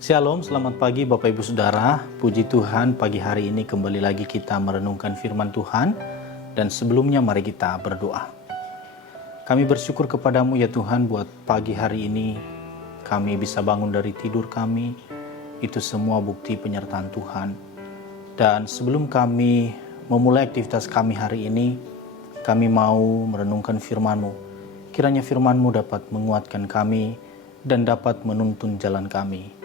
Shalom, selamat pagi Bapak Ibu Saudara. Puji Tuhan, pagi hari ini kembali lagi kita merenungkan firman Tuhan. Dan sebelumnya mari kita berdoa. Kami bersyukur kepadamu ya Tuhan buat pagi hari ini kami bisa bangun dari tidur kami. Itu semua bukti penyertaan Tuhan. Dan sebelum kami memulai aktivitas kami hari ini, kami mau merenungkan firman-Mu. Kiranya firman-Mu dapat menguatkan kami dan dapat menuntun jalan kami.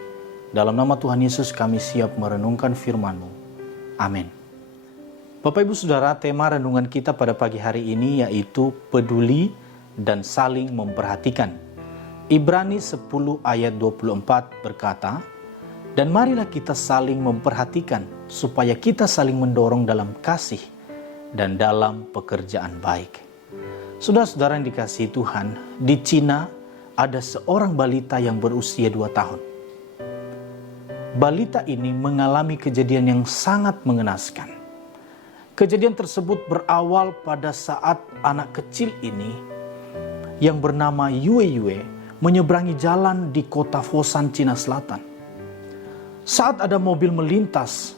Dalam nama Tuhan Yesus kami siap merenungkan firman-Mu. Amin. Bapak Ibu Saudara, tema renungan kita pada pagi hari ini yaitu peduli dan saling memperhatikan. Ibrani 10 ayat 24 berkata, "Dan marilah kita saling memperhatikan supaya kita saling mendorong dalam kasih dan dalam pekerjaan baik." Saudara-saudara yang dikasihi Tuhan, di Cina ada seorang balita yang berusia 2 tahun. Balita ini mengalami kejadian yang sangat mengenaskan. Kejadian tersebut berawal pada saat anak kecil ini yang bernama Yue menyeberangi jalan di kota Foshan, Cina Selatan. Saat ada mobil melintas,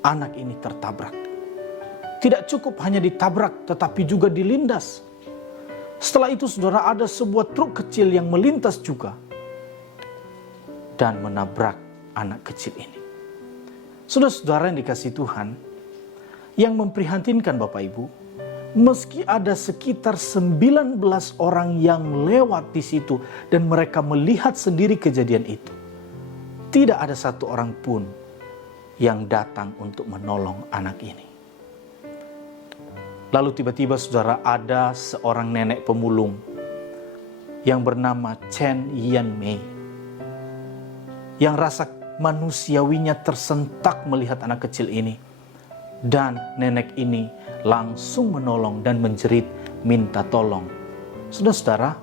anak ini tertabrak. Tidak cukup hanya ditabrak, tetapi juga dilindas. Setelah itu, saudara, ada sebuah truk kecil yang melintas juga dan menabrak anak kecil ini. Saudara-saudara yang dikasihi Tuhan, yang memprihatinkan Bapak Ibu, meski ada sekitar 19 orang yang lewat di situ dan mereka melihat sendiri kejadian itu, tidak ada satu orang pun yang datang untuk menolong anak ini. Lalu tiba-tiba saudara, ada seorang nenek pemulung yang bernama Chen Yan Mei, yang rasa manusiawinya tersentak melihat anak kecil ini. Dan nenek ini langsung menolong dan menjerit minta tolong. Saudara-saudara,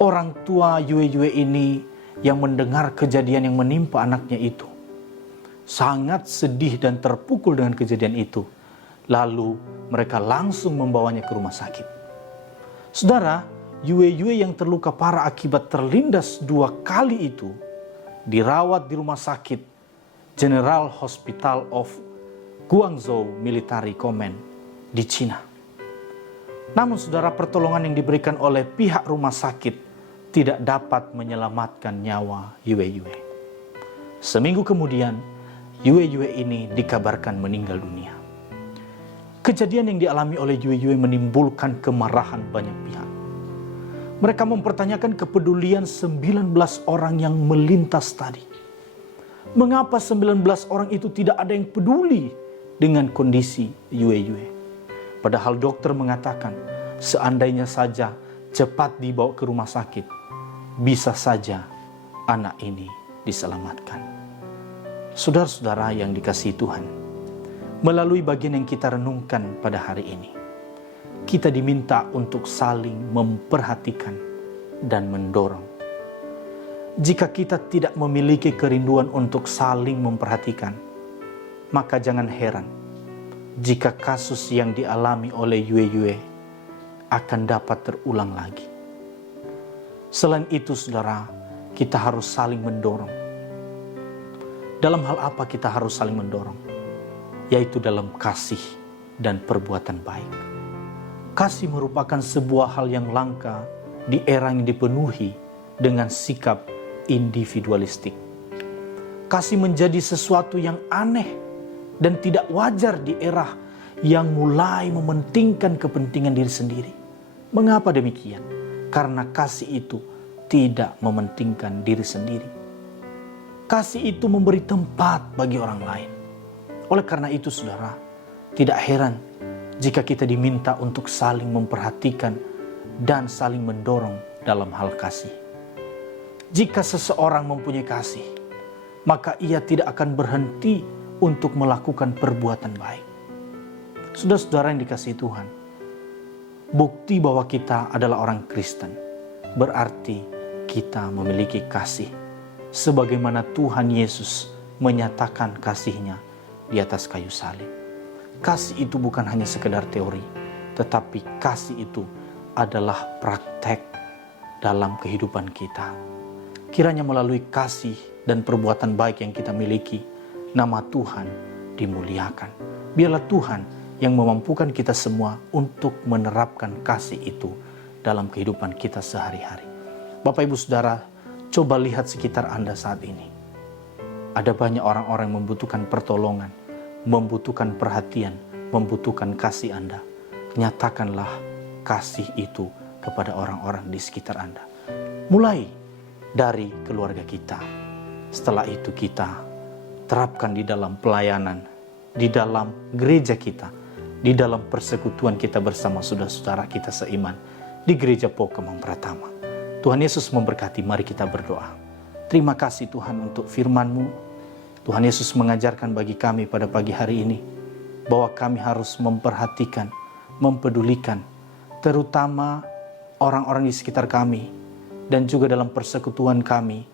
orang tua Yue ini yang mendengar kejadian yang menimpa anaknya itu sangat sedih dan terpukul dengan kejadian itu. Lalu mereka langsung membawanya ke rumah sakit. Saudara, Yue yang terluka parah akibat terlindas 2 kali itu dirawat di rumah sakit General Hospital of Guangzhou Military Command di Cina. Namun saudara, pertolongan yang diberikan oleh pihak rumah sakit tidak dapat menyelamatkan nyawa Yue. Seminggu kemudian, Yue ini dikabarkan meninggal dunia. Kejadian yang dialami oleh Yue menimbulkan kemarahan banyak pihak. Mereka mempertanyakan kepedulian 19 orang yang melintas tadi. Mengapa 19 orang itu tidak ada yang peduli dengan kondisi Yue? Padahal dokter mengatakan seandainya saja cepat dibawa ke rumah sakit, bisa saja anak ini diselamatkan. Saudara-saudara yang dikasihi Tuhan, melalui bagian yang kita renungkan pada hari ini, kita diminta untuk saling memperhatikan dan mendorong. Jika kita tidak memiliki kerinduan untuk saling memperhatikan, maka jangan heran jika kasus yang dialami oleh Yue akan dapat terulang lagi. Selain itu, saudara, kita harus saling mendorong. Dalam hal apa kita harus saling mendorong? Yaitu dalam kasih dan perbuatan baik. Kasih merupakan sebuah hal yang langka di era yang dipenuhi dengan sikap individualistik. Kasih menjadi sesuatu yang aneh dan tidak wajar di era yang mulai mementingkan kepentingan diri sendiri. Mengapa demikian? Karena kasih itu tidak mementingkan diri sendiri. Kasih itu memberi tempat bagi orang lain. Oleh karena itu, saudara, tidak heran jika kita diminta untuk saling memperhatikan dan saling mendorong dalam hal kasih. Jika seseorang mempunyai kasih, maka ia tidak akan berhenti untuk melakukan perbuatan baik. Saudara-saudara yang dikasihi Tuhan, bukti bahwa kita adalah orang Kristen berarti kita memiliki kasih, sebagaimana Tuhan Yesus menyatakan kasih-Nya di atas kayu salib. Kasih itu bukan hanya sekedar teori, tetapi kasih itu adalah praktek dalam kehidupan kita. kiranya melalui kasih dan perbuatan baik yang kita miliki, nama Tuhan dimuliakan. Biarlah Tuhan yang memampukan kita semua untuk menerapkan kasih itu dalam kehidupan kita sehari-hari. Bapak Ibu Saudara, coba lihat sekitar Anda saat ini. Ada banyak orang-orang yang membutuhkan pertolongan, membutuhkan perhatian, membutuhkan kasih Anda. Nyatakanlah kasih itu kepada orang-orang di sekitar Anda. Mulai dari keluarga kita. Setelah itu kita terapkan di dalam pelayanan, di dalam gereja kita, di dalam persekutuan kita bersama saudara-saudara kita seiman di Gereja Pokemon Pratama. Tuhan Yesus memberkati, mari kita berdoa. Terima kasih Tuhan untuk firman-Mu. Tuhan Yesus mengajarkan bagi kami pada pagi hari ini bahwa kami harus memperhatikan, mempedulikan, terutama orang-orang di sekitar kami dan juga dalam persekutuan kami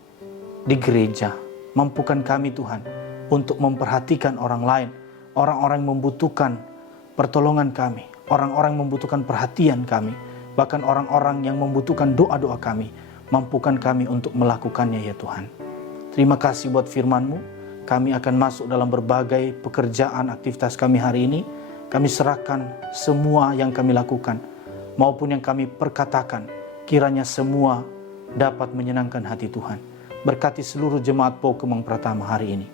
di gereja. Mampukan kami Tuhan untuk memperhatikan orang lain, orang-orang yang membutuhkan pertolongan kami, orang-orang yang membutuhkan perhatian kami, bahkan orang-orang yang membutuhkan doa-doa kami. Mampukan kami untuk melakukannya ya Tuhan. Terima kasih buat firman-Mu. Kami akan masuk dalam berbagai pekerjaan aktivitas kami hari ini. Kami serahkan semua yang kami lakukan maupun yang kami perkatakan. Kiranya semua dapat menyenangkan hati Tuhan. Berkati seluruh jemaat Pokemon Pratama hari ini.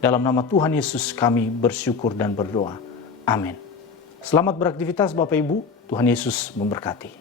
Dalam nama Tuhan Yesus kami bersyukur dan berdoa. Amin. Selamat beraktivitas Bapak Ibu. Tuhan Yesus memberkati.